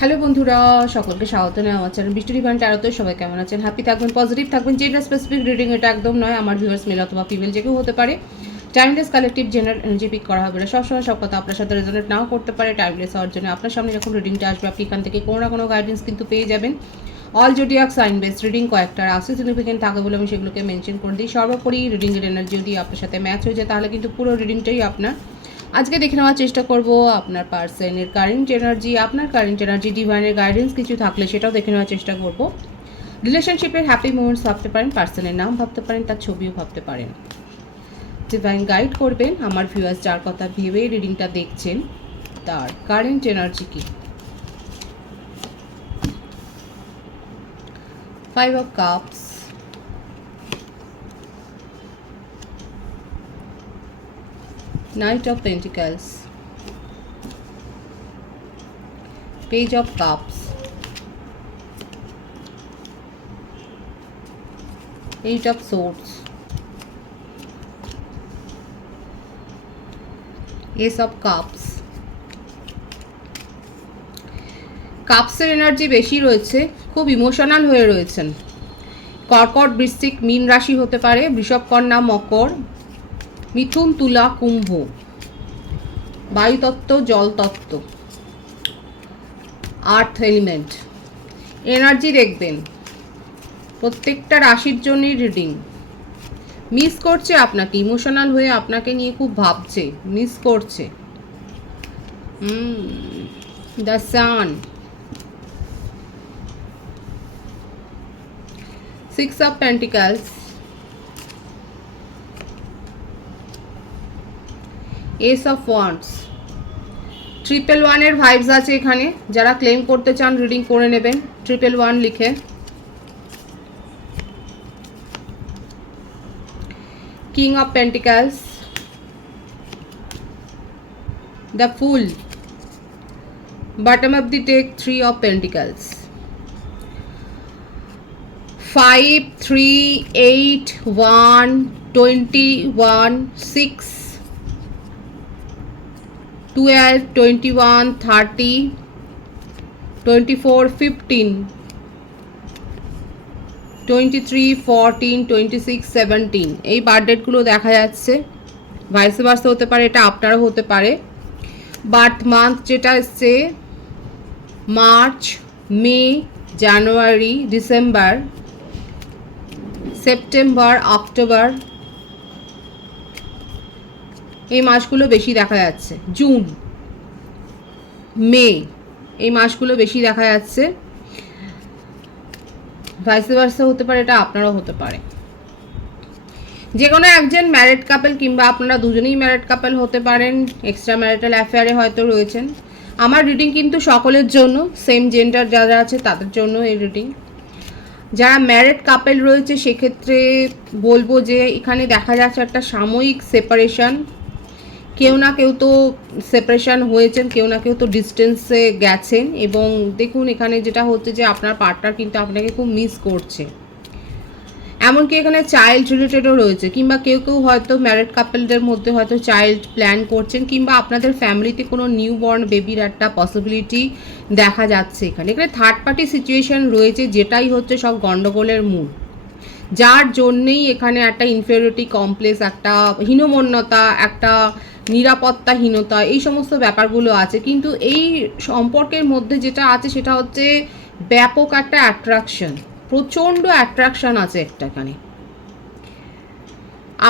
Hello বন্ধুরা, সকলকে স্বাগত জানাই আমার চ্যানেল বৃষ্টি ডিভাইন ট্যারোতে। সবাই কেমন আছেন? হ্যাপি থাকবেন, পজিটিভ থাকবেন। যেটা স্পেসিফিক রিডিং এটা একদম নয়, আমার ভিউয়ার্স মেল অথবা ফিমেল যে কেউ হতে পারে। Timeless collective general energy pick করা হবে না। সবসময় সব কথা আপনার সাথে রেজোনেট নাও করতে পারে। টাইমলেস হওয়ার জন্য আপনার সামনে যখন রিডিংটা আসবে আপনি এখান থেকে কোনো না কোনো গাইডেন্স কিন্তু পেয়ে যাবেন। All zodiac sign base reading কয়েকটা রাশি সিগনিফিকেন্ট থাকে বলে আমি সেগুলোকে মেনশন করে দিই। সর্বোপরি রিডিংয়ের এনার্জি যদি আপনার সাথে ম্যাচ হয়ে যায় তাহলে কিন্তু পুরো রিডিংটাই আপনার। আজকে দেখে নেওয়ার চেষ্টা করব আপনার পার্সনের কারেন্ট এনার্জি, আপনার কারেন্ট এনার্জি, ডিভাইনের গাইডেন্স কিছু থাকলে সেটাও দেখে নেওয়ার চেষ্টা করব। রিলেশনশিপের হ্যাপি মোমেন্টস ভাবতে পারেন, পার্সনের নাম ভাবতে পারেন, তার ছবিও ভাবতে পারেন। ডিভাইন গাইড করবেন আমার ভিউয়ার্স যার কথা ভেবে রিডিংটা দেখছেন তার কারেন্ট এনার্জি কি। 5 of Cups, Knight of Pentacles, Page of Cups, 8 of Swords, Ace of Cups. কাপসের এনার্জি বেশি রয়েছে, খুব ইমোশনাল হয়ে রয়েছেন। কর্কট, বৃশ্চিক, মীন রাশি হতে পারে, বৃষভ, কন্যা, মকর, মিথুন, তুলা, কুম্ভ, বায়ুতত্ত্ব, জলতত্ত্ব, আর্থ এলিমেন্ট। এনার্জি দেখবেন প্রত্যেকটা রাশির জন্যই রিডিং। মিস করছে আপনাকে, ইমোশনাল হয়ে আপনাকে নিয়ে খুব ভাবছে, মিস করছে। The sun, 6 of Pentacles, Ace of Wands, 111 এর ভাইবস আছে এখানে। যারা ক্লেম করতে চান রিডিং করে নেবেন 111 লিখে। King of Pentacles, the Fool, bottom of the deck, 3 of Pentacles, 5, 3, 8, 1, 21, 6, 12, 21, 30, 24, 15, 23, 14, 26, 17 এই বার্থডেটগুলো দেখা যাচ্ছে। ভাইস ভার্সা হতে পারে, এটা আপনারও হতে পারে। বার্থ মান্থ যেটা এসছে মার্চ, মে, জানুয়ারি, ডিসেম্বর, সেপ্টেম্বর, অক্টোবর, এই মাসগুলো বেশি দেখা যাচ্ছে। জুন, মে, এই মাসগুলো বেশি দেখা যাচ্ছে। ভাইস ভার্সা হতে পারে, এটা আপনারও হতে পারে। যে কোনো একজন ম্যারিড কাপল কিংবা আপনারা দুজনেই ম্যারিড কাপল হতে পারেন, এক্সট্রা ম্যারিটাল অ্যাফেয়ারে হয়তো রয়েছেন। আমার রিডিং কিন্তু সকলের জন্য, সেম জেন্ডার যারা আছে তাদের জন্য এই রিডিং। যারা ম্যারিড কাপল রয়েছে সেক্ষেত্রে বলবো যে এখানে দেখা যাচ্ছে একটা সাময়িক সেপারেশন। কেউ না কেউ তো সেপারেশন হয়েছেন, কেউ না কেউ তো ডিস্টেন্সে গেছেন। এবং দেখুন এখানে যেটা হচ্ছে যে আপনার পার্টনার কিন্তু আপনাকে খুব মিস করছে। এমনকি এখানে চাইল্ড রিলেটেডও রয়েছে, কিংবা কেউ কেউ হয়তো ম্যারিড কাপলদের মধ্যে হয়তো চাইল্ড প্ল্যান করছেন, কিংবা আপনাদের ফ্যামিলিতে কোনো নিউ বর্ন বেবির একটা পসিবিলিটি দেখা যাচ্ছে। এখানে থার্ড পার্টি সিচুয়েশন রয়েছে, যেটাই হচ্ছে সব গণ্ডগোলের মূল, যার জন্যেই এখানে একটা ইনফেরিয়রিটি কমপ্লেক্স, একটা হীনমন্যতা, একটা নিরাপত্তাহীনতা, এই সমস্ত ব্যাপারগুলো আছে। কিন্তু এই সম্পর্কের মধ্যে যেটা আছে সেটা হচ্ছে ব্যাপক একটা অ্যাট্রাকশন, প্রচণ্ড অ্যাট্রাকশন আছে একটাখানে।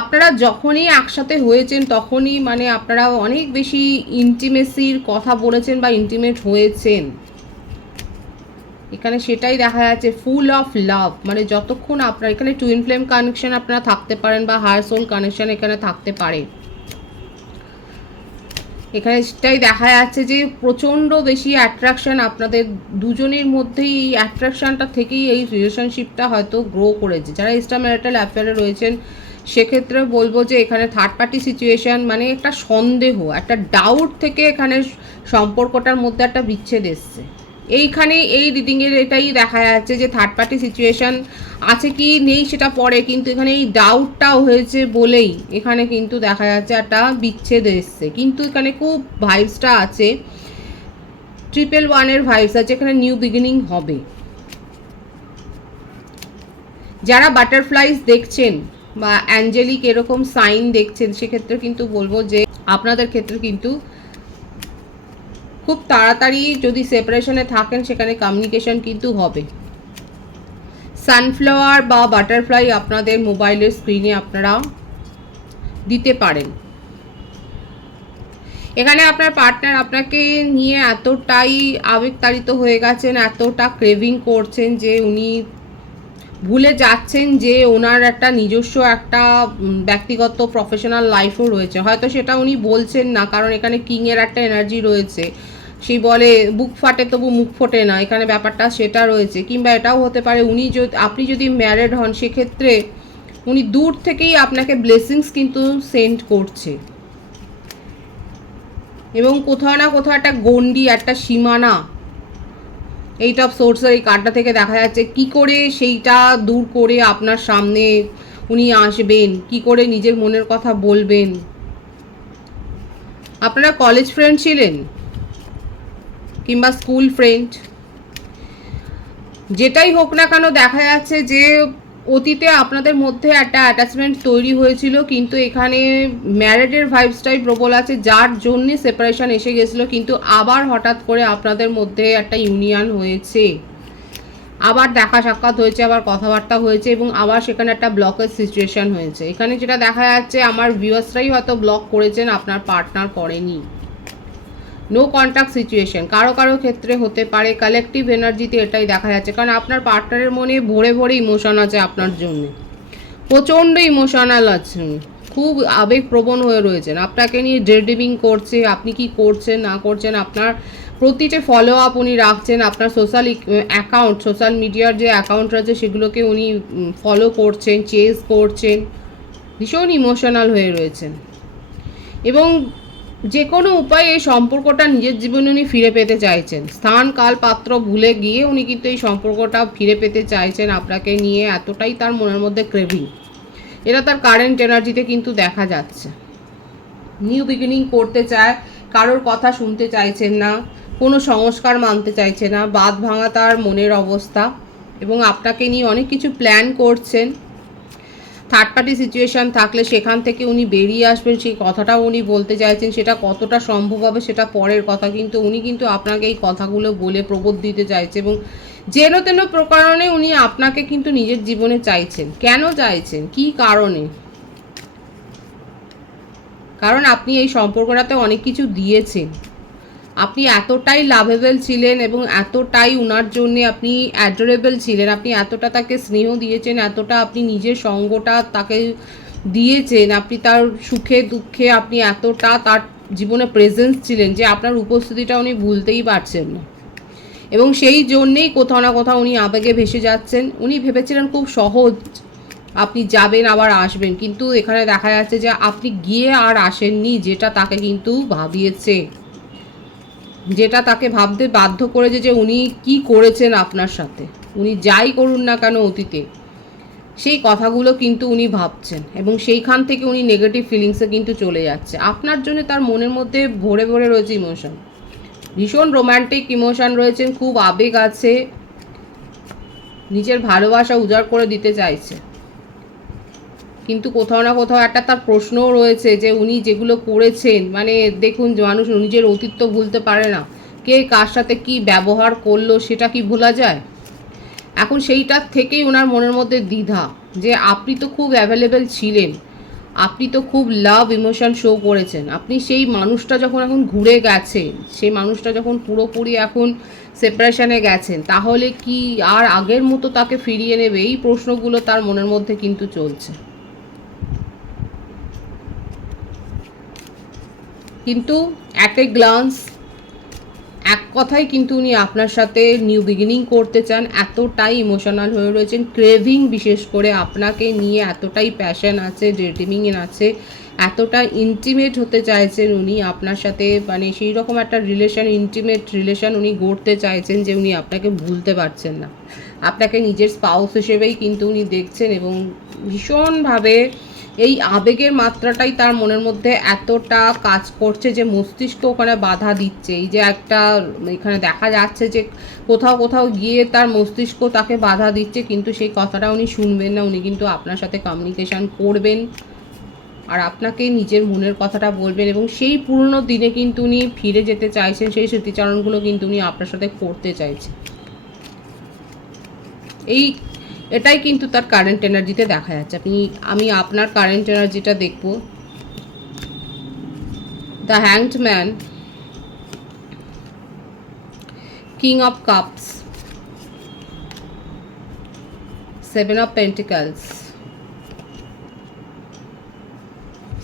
আপনারা যখনই একসাথে হয়েছেন তখনই মানে আপনারা অনেক বেশি ইন্টিমেসির কথা বলেছেন বা ইন্টিমেট হয়েছেন। এখানে সেটাই দেখা যাচ্ছে, ফুল অফ লাভ। মানে যতক্ষণ আপনার এখানে টুইন ফ্লেম কানেকশন আপনারা থাকতে পারেন বা হায়ার সোল কানেকশন এখানে থাকতে পারে। এখানে সেটাই দেখা যাচ্ছে যে প্রচণ্ড বেশি অ্যাট্রাকশন আপনাদের দুজনের মধ্যেই। এই অ্যাট্রাকশনটা থেকেই এই রিলেশনশিপটা হয়তো গ্রো করেছে। যারা এক্সট্রা ম্যারিটাল অ্যাফেয়ারে রয়েছেন সেক্ষেত্রে বলবো যে এখানে থার্ড পার্টি সিচুয়েশান, মানে একটা সন্দেহ, একটা ডাউট থেকে এখানে সম্পর্কটার মধ্যে একটা বিচ্ছেদ এসছে। এইখানে এই রিডিংয়ের এটাই দেখা যাচ্ছে যে থার্ড পার্টি সিচুয়েশান আছে কি নেই সেটা পরে, কিন্তু এখানে এই ডাউটটাও হয়েছে বলেই এখানে কিন্তু দেখা যাচ্ছে একটা বিচ্ছেদ এসছে। কিন্তু এখানে খুব ভাইবসটা আছে 111 ভাইবস আছে, এখানে নিউ বিগিনিং হবে। যারা বাটারফ্লাইজ দেখছেন বা অ্যাঞ্জেলিক এরকম সাইন দেখছেন, সেক্ষেত্রে কিন্তু বলবো যে আপনাদের ক্ষেত্রে কিন্তু খুব তাড়াতাড়ি যদি সেপারেশনে থাকেন সেখানে কমিউনিকেশন কিন্তু হবে। সানফ্লাওয়ার বা বাটারফ্লাই আপনাদের মোবাইলের স্ক্রিনে আপনারা দিতে পারেন। এখানে আপনার পার্টনার আপনাকে নিয়ে এতটাই আবেগতাড়িত হয়ে গেছেন, এতটা ক্রেভিং করছেন যে উনি ভুলে যাচ্ছেন যে ওনার একটা নিজস্ব একটা ব্যক্তিগত প্রফেশনাল লাইফও রয়েছে। হয়তো সেটা উনি বলছেন না, কারণ এখানে কিংয়ের একটা এনার্জি রয়েছে। সেই বলে বুক ফাটে তবু মুখ ফোটে না, এখানে ব্যাপারটা সেটা রয়েছে। কিংবা এটাও হতে পারে আপনি যদি ম্যারিড হন, সেক্ষেত্রে উনি দূর থেকেই আপনাকে ব্লেসিংস কিন্তু সেন্ড করছে, এবং কোথাও না কোথাও একটা গণ্ডি, একটা সীমানা এইট অফ সোর্সের এই কার্ডটা থেকে দেখা যাচ্ছে। কি করে সেইটা দূর করে আপনার সামনে উনি আসবেন, কি করে নিজের মনের কথা বলবেন। আপনারা কলেজ ফ্রেন্ড ছিলেন কিংবা স্কুল ফ্রেন্ড, যেটাই হোক না কেন দেখা যাচ্ছে যে অতীতে আপনাদের মধ্যে একটা অ্যাটাচমেন্ট তৈরি হয়েছিল, কিন্তু এখানে ম্যারেডের ভাইবসটাই প্রবল আছে, যার জন্যে সেপারেশন এসে গেছিলো। কিন্তু আবার হঠাৎ করে আপনাদের মধ্যে একটা ইউনিয়ন হয়েছে, আবার দেখা সাক্ষাৎ হয়েছে, আবার কথাবার্তা হয়েছে, এবং আবার সেখানে একটা ব্লকের সিচুয়েশন হয়েছে। এখানে যেটা দেখা যাচ্ছে, আমার ভিউয়ার্সরাই হয়তো ব্লক করেছেন, আপনার পার্টনার করেনি। নো কন্ট্যাক্ট সিচুয়েশন কারো কারো ক্ষেত্রে হতে পারে। কালেকটিভ এনার্জিতে এটাই দেখা যাচ্ছে, কারণ আপনার পার্টনারের মনে ভরে ভরে ইমোশন আছে আপনার জন্য, প্রচণ্ড ইমোশনাল আছেন, খুব আবেগপ্রবণ হয়ে রয়েছেন, আপনাকে নিয়ে ডেড্রিমিং করছে, আপনি কি করছেন না করছেন, আপনার প্রতিটি ফলো আপ উনি রাখছেন, আপনার সোশ্যাল মিডিয়ার যে অ্যাকাউন্ট রয়েছে সেগুলোকে উনি ফলো করছেন, চেস করছেন, ভীষণ ইমোশনাল হয়ে রয়েছেন। এবং যে কোনো উপায়ে এই সম্পর্কটা নিজের জীবনে উনি ফিরে পেতে চাইছেন। স্থান কাল পাত্র ভুলে গিয়ে উনি কিন্তু এই সম্পর্কটা ফিরে পেতে চাইছেন, আপনাকে নিয়ে এতটাই তার মনের মধ্যে ক্রেভিং। এটা তার কারেন্ট এনার্জিতে কিন্তু দেখা যাচ্ছে। নিউ বিগিনিং করতে চায়, কারোর কথা শুনতে চাইছেন না, কোনো সংস্কার মানতে চাইছে না, বাঁধ ভাঙা তার মনের অবস্থা, এবং আপনাকে নিয়ে অনেক কিছু প্ল্যান করছেন। থার্ড পার্টি সিচুয়েশান থাকলে সেখান থেকে উনি বেরিয়ে আসবেন, সেই কথাটাও উনি বলতে চাইছেন। সেটা কতটা সম্ভব হবে সেটা পরের কথা, কিন্তু উনি কিন্তু আপনাকে এই কথাগুলো বলে প্রবোধ দিতে চাইছে, এবং যেন তেন প্রকারণে উনি আপনাকে কিন্তু নিজের জীবনে চাইছেন। কেন চাইছেন, কি কারণে? কারণ আপনি এই সম্পর্কটাতে অনেক কিছু দিয়েছেন, আপনি এতটাই লাভেবল ছিলেন এবং এতটাই উনার জন্যে আপনি অ্যাডোরেবল ছিলেন, আপনি এতটা তাকে স্নেহ দিয়েছেন, এতটা আপনি নিজের সঙ্গটা তাকে দিয়েছেন, আপনি তার সুখে দুঃখে আপনি এতটা তার জীবনে প্রেজেন্স ছিলেন যে আপনার উপস্থিতিটা উনি ভুলতেই পারছেন না। এবং সেই জন্যেই কোথাও না কোথাও উনি আবেগে ভেসে যাচ্ছেন। উনি ভেবেছিলেন খুব সহজ আপনি যাবেন আবার আসবেন, কিন্তু এখানে দেখা যাচ্ছে যে আপনি গিয়ে আর আসেননি, যেটা তাকে কিন্তু ভাবিয়েছে, যেটা তাকে ভাবতে বাধ্য করেছে যে উনি কি করেছেন আপনার সাথে। উনি যাই করুন না কেন অতীতে, সেই কথাগুলো কিন্তু উনি ভাবছেন, এবং সেইখান থেকে উনি নেগেটিভ ফিলিংসে কিন্তু চলে যাচ্ছে। আপনার জন্য তার মনের মধ্যে ভরে ভরে রয়েছে ইমোশন, ভীষণ রোম্যান্টিক ইমোশন রয়েছেন, খুব আবেগ আছে, নিজের ভালোবাসা উজাড় করে দিতে চাইছে। কিন্তু কোথাও না কোথাও একটা তার প্রশ্নও রয়েছে যে উনি যেগুলো করেছেন, মানে দেখুন, মানুষ নিজের অতীত তো ভুলতে পারে না, কে কার সাথে কি ব্যবহার করলো সেটা কি ভোলা যায়? এখন সেইটার থেকেই ওনার মনের মধ্যে দ্বিধা, যে আপনি তো খুব অ্যাভেলেবেল ছিলেন, আপনি তো খুব লাভ ইমোশন শো করেছেন, আপনি সেই মানুষটা যখন এখন ঘুরে গেছেন, সেই মানুষটা যখন পুরোপুরি এখন সেপারেশনে গেছেন, তাহলে কি আর আগের মতো তাকে ফিরিয়ে নেবে? এই প্রশ্নগুলো তার মনের মধ্যে কিন্তু চলছে। কিন্তু এক গ্লান্স, এক কথাই কিন্তু উনি আপনার সাথে নিউ বিগিনিং করতে চান, এতটাই ইমোশনাল হয়ে রয়েছেন, ক্রেভিং বিশেষ করে আপনাকে নিয়ে এতটাই প্যাশন আছে, ডেটিং আছে, এতটা ইন্টিমেট হতে চাইছেন উনি আপনার সাথে, মানে সেই রকম একটা ইন্টিমেট রিলেশন উনি গড়তে চাইছেন যে উনি আপনাকে ভুলতে পারছেন না, আপনাকে নিজের স্পাউস হিসেবেই কিন্তু উনি দেখছেন, এবং ভীষণভাবে এই আবেগের মাত্রাটাই তার মনের মধ্যে এতটা কাজ করছে যে মস্তিষ্ক ওখানে বাধা দিচ্ছে। এই যে একটা এখানে দেখা যাচ্ছে যে কোথাও কোথাও গিয়ে তার মস্তিষ্ক তাকে বাধা দিচ্ছে, কিন্তু সেই কথাটা উনি শুনবেন না। উনি কিন্তু আপনার সাথে কমিউনিকেশান করবেন আর আপনাকে নিজের মনের কথাটা বলবেন, এবং সেই পুরনো দিনে কিন্তু উনি ফিরে যেতে চাইছেন। সেই স্মৃতিচারণগুলো কিন্তু উনি আপনার সাথে করতে চাইছেন। এটাই কিন্তু তার কারেন্ট এনার্জিতে দেখা যাচ্ছে। আমি আপনার কারেন্ট এনার্জিটা দেখব। The hanged man, king of cups, 7 of pentacles,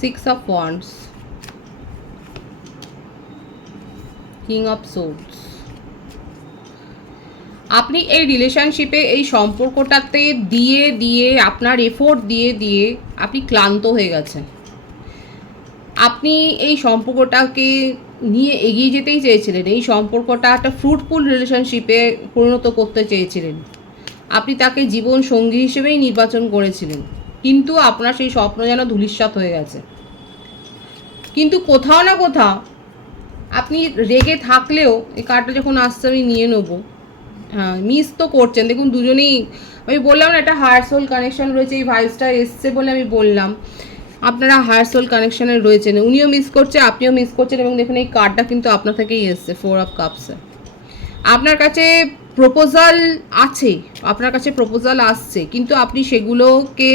6 of wands, king of swords. আপনি এই রিলেশনশিপে, এই সম্পর্কটাতে দিয়ে দিয়ে আপনার এফোর্ট দিয়ে দিয়ে আপনি ক্লান্ত হয়ে গেছেন। আপনি এই সম্পর্কটাকে নিয়ে এগিয়ে যেতেই চেয়েছিলেন। এই সম্পর্কটা একটা ফ্রুটফুল রিলেশনশিপে পরিণত করতে চেয়েছিলেন। আপনি তাকে জীবন সঙ্গী হিসেবেই নির্বাচন করেছিলেন, কিন্তু আপনার সেই স্বপ্ন যেন ধূলিসাৎ হয়ে গেছে। কিন্তু কোথাও না কোথাও আপনি রেগে থাকলেও, এই কার্ডটা যখন আসছে আমি নিয়ে নেবো, হ্যাঁ, মিস তো করছেন। দেখুন দুজনেই, আমি বললাম না একটা হায়ার সোল কানেকশন রয়েছে, এই ভাইসটা এসছে বলে আমি বললাম আপনারা হায়ার সোল কানেকশানে রয়েছেন। উনিও মিস করছে, আপনিও মিস করছেন, এবং দেখুন এই কার্ডটা কিন্তু আপনার থেকেই এসছে, 4 অফ কাপসে। আপনার কাছে প্রপোজাল আছে, আপনার কাছে প্রপোজাল আসছে, কিন্তু আপনি সেগুলোকে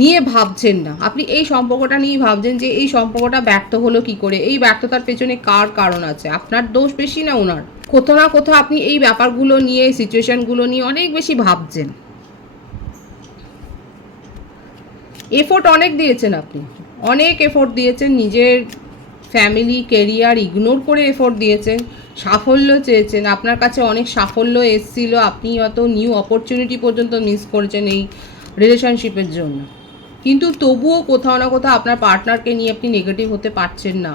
নিয়ে ভাবছেন না। আপনি এই সম্পর্কটা নিয়ে ভাবছেন যে এই সম্পর্কটা ব্যর্থ হলো কি করে, এই ব্যর্থতার পেছনে কার কারণ আছে, আপনার দোষ বেশি না ওনার। কোথাও না কোথাও আপনি এই ব্যাপারগুলো নিয়ে, সিচুয়েশনগুলো নিয়ে অনেক বেশি ভাবছেন। এফোর্ট অনেক দিয়েছেন, আপনি অনেক এফোর্ট দিয়েছেন, নিজের ফ্যামিলি কেরিয়ার ইগনোর করে এফোর্ট দিয়েছেন, সাফল্য চেয়েছেন, আপনার কাছে অনেক সাফল্য এসেছিলো, আপনি হয়তো নিউ অপরচুনিটি পর্যন্ত মিস করেছেন এই রিলেশনশিপের জন্য, কিন্তু তবুও কোথাও না কোথাও আপনার পার্টনারকে নিয়ে আপনি নেগেটিভ হতে পারছেন না।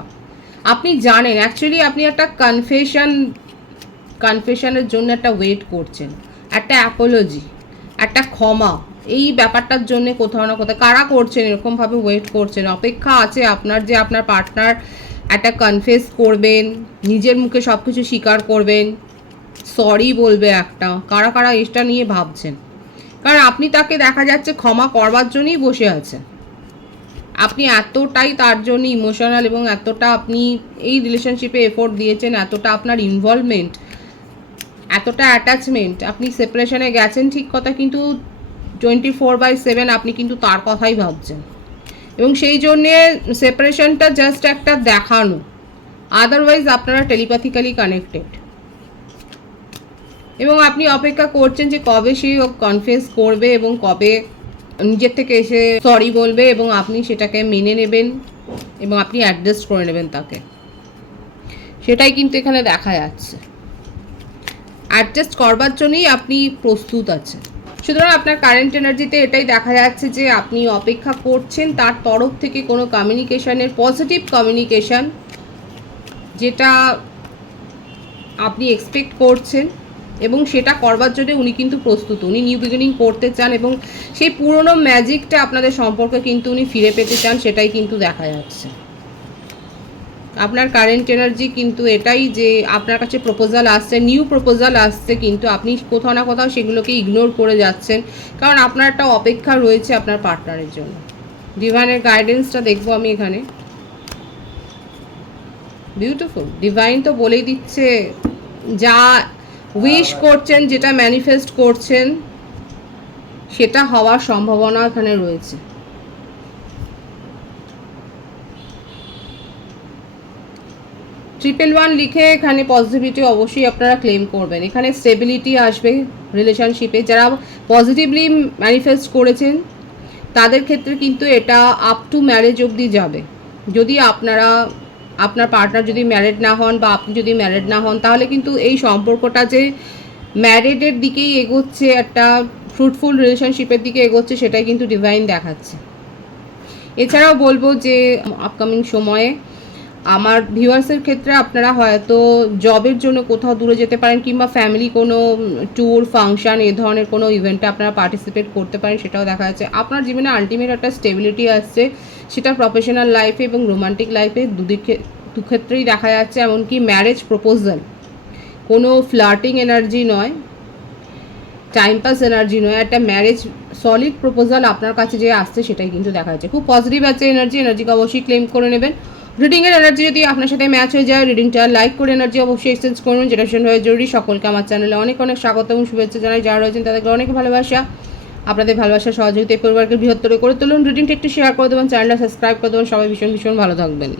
আপনি জানেন অ্যাকচুয়ালি আপনি একটা কনফেশনের জন্য একটা ওয়েট করছেন, একটা অ্যাপোলজি, একটা ক্ষমা, এই ব্যাপারটার জন্য কোথাও না কোথাও কারা করছেন এরকমভাবে ওয়েট করছেন। অপেক্ষা আছে আপনার যে আপনার পার্টনার একটা কনফেস করবেন, নিজের মুখে সব কিছু স্বীকার করবেন, সরি বলবে একটা। কারা কারা এটা নিয়ে ভাবছেন, কারণ আপনি তাকে দেখা যাচ্ছে ক্ষমা করবার জন্যই বসে আছেন। আপনি এতটাই তার জন্য ইমোশনাল, এবং এতটা আপনি এই রিলেশনশিপে এফোর্ট দিয়েছেন, এতটা আপনার ইনভলভমেন্ট, এতটা অ্যাটাচমেন্ট। আপনি সেপারেশনে গেছেন ঠিক কথা, কিন্তু 24/7 আপনি কিন্তু তার কথাই ভাবছেন, এবং সেই জন্যে সেপারেশনটা জাস্ট একটা দেখানো, আদারওয়াইজ আপনারা টেলিপ্যাথিক্যালি কানেক্টেড, এবং আপনি অপেক্ষা করছেন যে কবে সে কনফেস করবে এবং কবে নিজের থেকে এসে সরি বলবে, এবং আপনি সেটাকে মেনে নেবেন এবং আপনি অ্যাডজাস্ট করে নেবেন তাকে। সেটাই কিন্তু এখানে দেখা যাচ্ছে, অ্যাডজাস্ট করবার জন্যই আপনি প্রস্তুত আছেন। সুতরাং আপনার কারেন্ট এনার্জিতে এটাই দেখা যাচ্ছে যে আপনি অপেক্ষা করছেন তার তরফ থেকে কোনো কমিউনিকেশানের, পজিটিভ কমিউনিকেশান, যেটা আপনি এক্সপেক্ট করছেন, এবং সেটা করবার জন্য উনি কিন্তু প্রস্তুত। উনি নিউ বিগিনিং করতে চান, এবং সেই পুরনো ম্যাজিকটা আপনাদের সম্পর্কে কিন্তু উনি ফিরে পেতে চান, সেটাই কিন্তু দেখা যাচ্ছে। আপনার কারেন্ট এনার্জি কিন্তু এটাই যে আপনার কাছে প্রপোজাল আসছে, নিউ প্রপোজাল আসছে, কিন্তু আপনি কোথাও না কোথাও সেগুলোকে ইগনোর করে যাচ্ছেন, কারণ আপনার একটা অপেক্ষা রয়েছে আপনার পার্টনারের জন্য। ডিভাইনের গাইডেন্সটা দেখবো আমি এখানে। বিউটিফুল, ডিভাইন তো বলেই দিচ্ছে যা উইশ করছেন, যেটা ম্যানিফেস্ট করছেন, সেটা হওয়ার সম্ভাবনা এখানে রয়েছে। 111 লিখে এখানে পজিটিভিটি অবশ্যই আপনারা ক্লেম করবেন। এখানে স্টেবিলিটি আসবে রিলেশনশিপে। যারা পজিটিভলি ম্যানিফেস্ট করেছেন তাদের ক্ষেত্রে কিন্তু এটা আপ টু ম্যারেজ অবধি যাবে। যদি আপনার পার্টনার যদি ম্যারিড না হন, বা আপনি যদি ম্যারিড না হন, তাহলে কিন্তু এই সম্পর্কটা যে ম্যারিডের দিকেই এগোচ্ছে, একটা ফ্রুটফুল রিলেশনশিপের দিকে এগোচ্ছে, সেটাই কিন্তু ডিভাইন দেখাচ্ছে। এছাড়াও বলবো যে আপকামিং সময়ে আমার ভিউয়ার্সের ক্ষেত্রে আপনারা হয়তো জবের জন্য কোথাও দূরে যেতে পারেন, কিংবা ফ্যামিলি কোনো ট্যুর ফাংশন এই ধরনের কোনো ইভেন্টে আপনারা পার্টিসিপেট করতে পারেন, সেটাও দেখা যাচ্ছে। আপনার জীবনে আলটিমেট একটা স্টেবিলিটি আসছে, সেটা প্রফেশনাল লাইফে এবং রোমান্টিক লাইফে দু ক্ষেত্রেই দেখা যাচ্ছে। এমনকি ম্যারেজ প্রপোজাল, কোনো ফ্লার্টিং এনার্জি নয়, টাইম পাস এনার্জি নয়, একটা ম্যারেজ সলিড প্রপোজাল আপনার কাছে যে আসছে সেটাই কিন্তু দেখা যাচ্ছে। খুব পজিটিভ আছে এনার্জিকে অবশ্যই ক্লেম করে নেবেন। রিডিংয়ের এনার্জি যদি আপনার সাথে ম্যাচ হয়ে যায়, রিডিংটা লাইক করে এনার্জি অবশ্যই এক্সচেঞ্জ করুন, যেটা ভীষণ হয়ে জরুরি। সকলকে আমার চ্যানেলে অনেক অনেক স্বাগত এবং শুভেচ্ছা জানাই। যারা রয়েছেন তাদেরকে অনেক ভালোবাসা। আপনাদের ভালোবাসা সহযোগিতা পরিবারকে বৃহত্তর করে তুলুন। রিডিংটা একটু শেয়ার করে দেবেন, চ্যানেলটা সাবস্ক্রাইব করে দেবেন। সবাই ভীষণ ভীষণ ভালো থাকবেন।